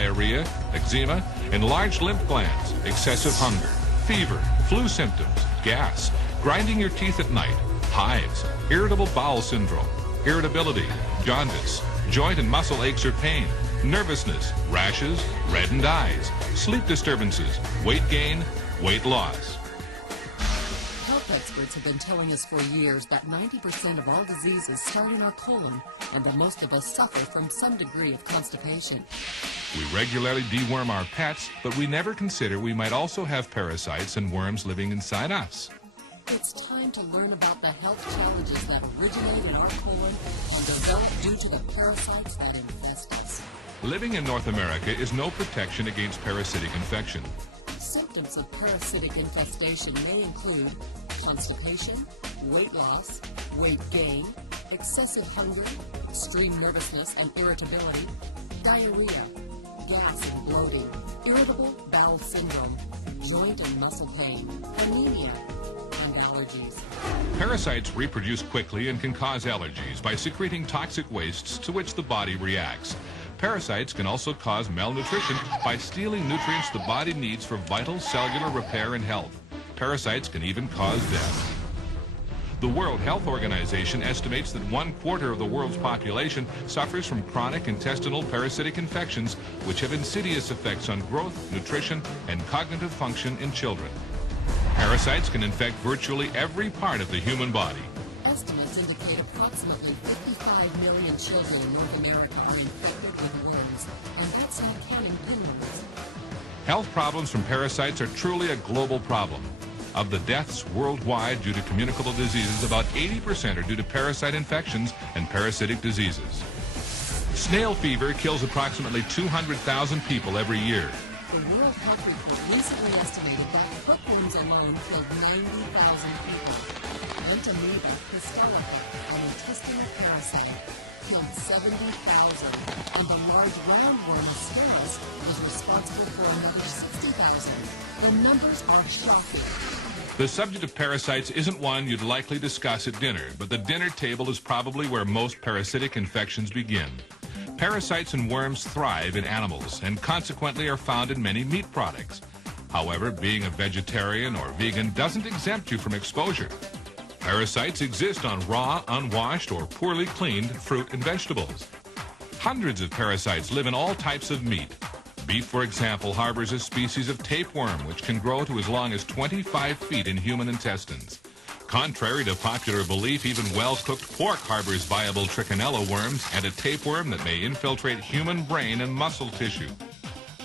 diarrhea, eczema, enlarged lymph glands, excessive hunger, fever, flu symptoms, gas, grinding your teeth at night, hives, irritable bowel syndrome, irritability, jaundice, joint and muscle aches or pain, nervousness, rashes, reddened eyes, sleep disturbances, weight gain, weight loss. Health experts have been telling us for years that 90% of all diseases start in our colon and that most of us suffer from some degree of constipation. We regularly deworm our pets, but we never consider we might also have parasites and worms living inside us. It's time to learn about the health challenges that originate in our colon and develop due to the parasites that infest us. Living in North America is no protection against parasitic infection. Symptoms of parasitic infestation may include constipation, weight loss, weight gain, excessive hunger, extreme nervousness and irritability, diarrhea, gas and bloating, irritable bowel syndrome, joint and muscle pain, anemia, and allergies. Parasites reproduce quickly and can cause allergies by secreting toxic wastes to which the body reacts. Parasites can also cause malnutrition by stealing nutrients the body needs for vital cellular repair and health. Parasites can even cause death. The World Health Organization estimates that 1/4 of the world's population suffers from chronic intestinal parasitic infections, which have insidious effects on growth, nutrition, and cognitive function in children. Parasites can infect virtually every part of the human body. Estimates indicate approximately 55 million children in North America are infected with worms, and that's not counting pinworms. Health problems from parasites are truly a global problem. Of the deaths worldwide due to communicable diseases, about 80% are due to parasite infections and parasitic diseases. Snail fever kills approximately 200,000 people every year. The World Health Report recently estimated that hookworms alone killed 90,000 people. Entamoeba histolica, an intestinal parasite, killed 70,000, and the large roundworm Ascaris was responsible for another 60,000. The numbers are shocking. The subject of parasites isn't one you'd likely discuss at dinner, but the dinner table is probably where most parasitic infections begin. Parasites and worms thrive in animals and consequently are found in many meat products. However, being a vegetarian or vegan doesn't exempt you from exposure. Parasites exist on raw, unwashed, or poorly cleaned fruit and vegetables. Hundreds of parasites live in all types of meat. Beef, for example, harbors a species of tapeworm which can grow to as long as 25 feet in human intestines. Contrary to popular belief, even well-cooked pork harbors viable trichinella worms and a tapeworm that may infiltrate human brain and muscle tissue.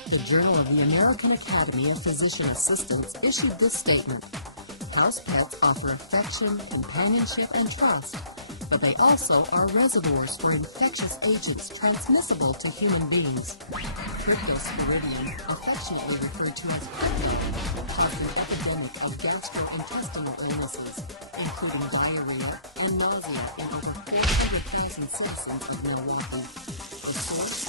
The Journal of the American Academy of Physician Assistants issued this statement: house pets offer affection, companionship, and trust, but they also are reservoirs for infectious agents transmissible to human beings. Cryptosporidium, affectionately referred to as crypto, caused an epidemic of gastrointestinal illnesses, including diarrhea and nausea in over 400,000 citizens of Milwaukee. The source?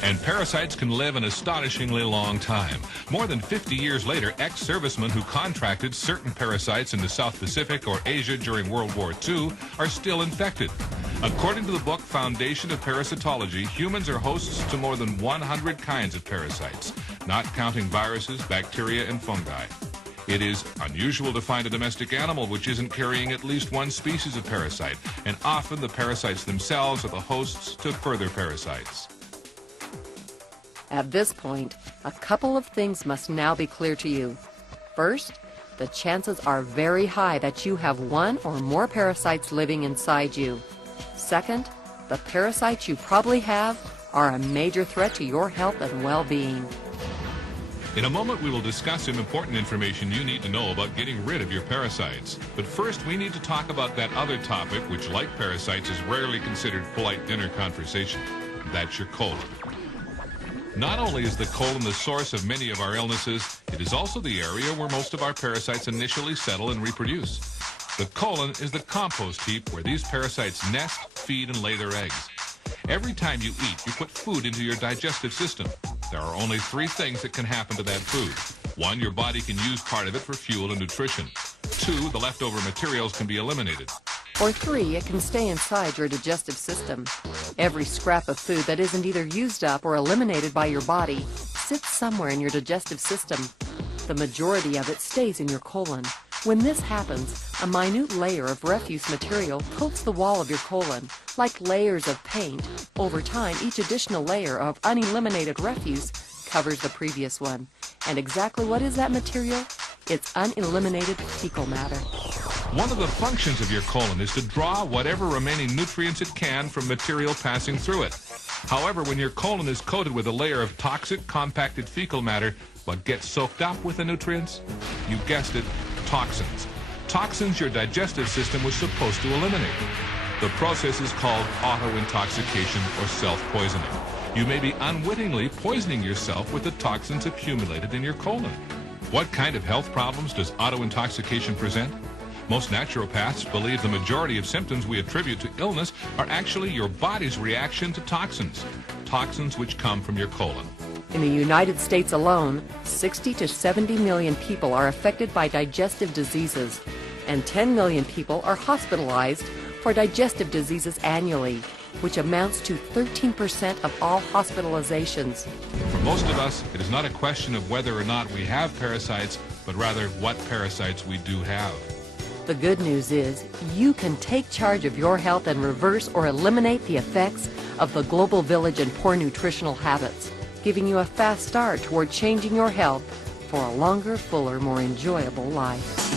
And parasites can live an astonishingly long time. More than 50 years later, ex-servicemen who contracted certain parasites in the South Pacific or Asia during World War II are still infected. According to the book Foundation of Parasitology, humans are hosts to more than 100 kinds of parasites, not counting viruses, bacteria, and fungi. It is unusual to find a domestic animal which isn't carrying at least one species of parasite, and often the parasites themselves are the hosts to further parasites. At this point, a couple of things must now be clear to you. First, the chances are very high that you have one or more parasites living inside you. Second, the parasites you probably have are a major threat to your health and well-being. In a moment, we will discuss some important information you need to know about getting rid of your parasites. But first, we need to talk about that other topic, which, like parasites, is rarely considered polite dinner conversation. That's your colon. Not only is the colon the source of many of our illnesses, it is also the area where most of our parasites initially settle and reproduce. The colon is the compost heap where these parasites nest, feed, and lay their eggs. Every time you eat, you put food into your digestive system. There are only 3 things that can happen to that food. 1, your body can use part of it for fuel and nutrition. 2, the leftover materials can be eliminated. Or 3, it can stay inside your digestive system. Every scrap of food that isn't either used up or eliminated by your body sits somewhere in your digestive system. The majority of it stays in your colon. When this happens, a minute layer of refuse material coats the wall of your colon, like layers of paint. Over time, each additional layer of uneliminated refuse covers the previous one. And exactly what is that material? It's uneliminated fecal matter. One of the functions of your colon is to draw whatever remaining nutrients it can from material passing through it. However, when your colon is coated with a layer of toxic, compacted fecal matter, what gets soaked up with the nutrients? You guessed it, toxins. Toxins your digestive system was supposed to eliminate. The process is called auto-intoxication or self-poisoning. You may be unwittingly poisoning yourself with the toxins accumulated in your colon. What kind of health problems does auto-intoxication present? Most naturopaths believe the majority of symptoms we attribute to illness are actually your body's reaction to toxins, toxins which come from your colon. In the United States alone, 60 to 70 million people are affected by digestive diseases, and 10 million people are hospitalized for digestive diseases annually, which amounts to 13% of all hospitalizations. For most of us, it is not a question of whether or not we have parasites, but rather what parasites we do have. The good news is you can take charge of your health and reverse or eliminate the effects of the global village and poor nutritional habits, giving you a fast start toward changing your health for a longer, fuller, more enjoyable life.